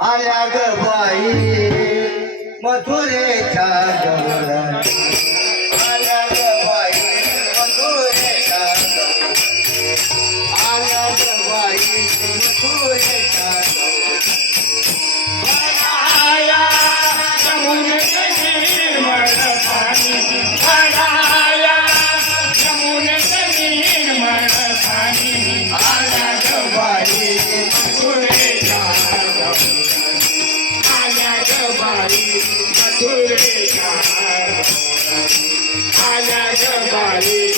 आल्या ग बाई मथुरेच्या जवळ. I got your body,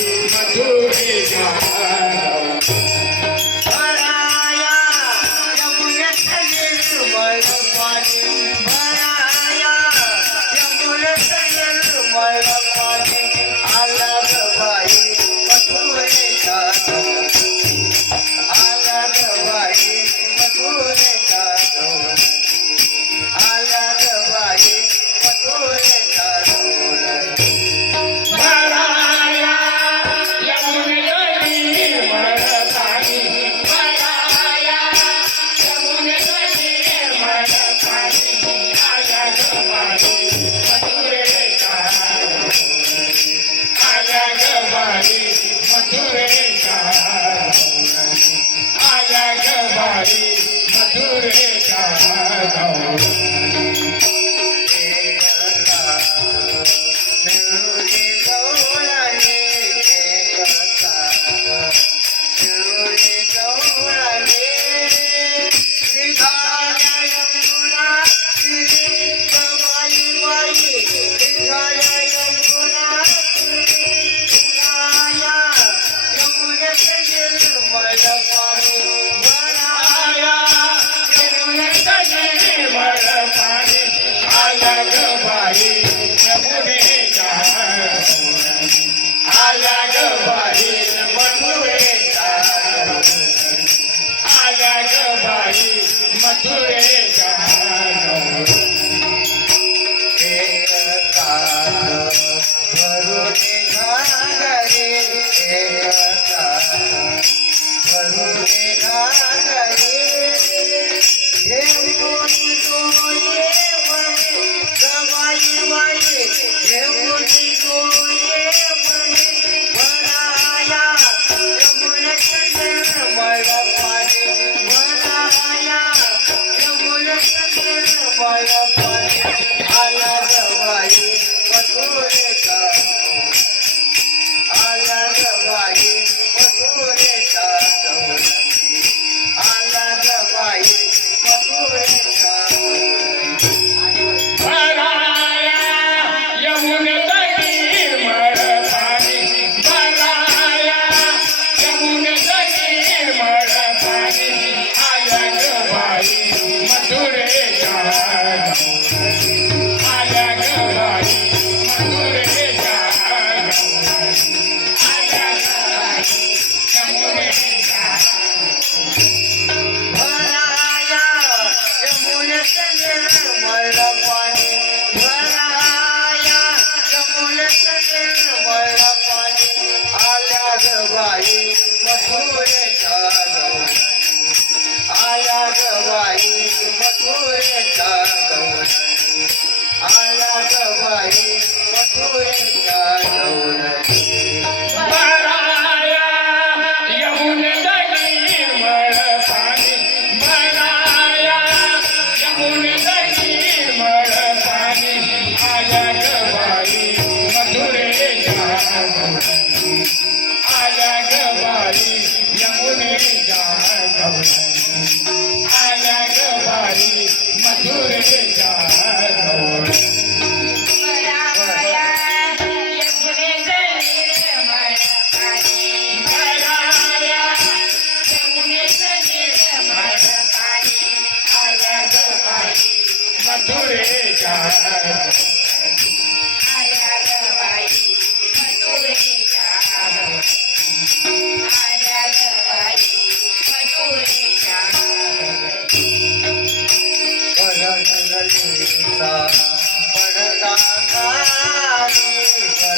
Madhur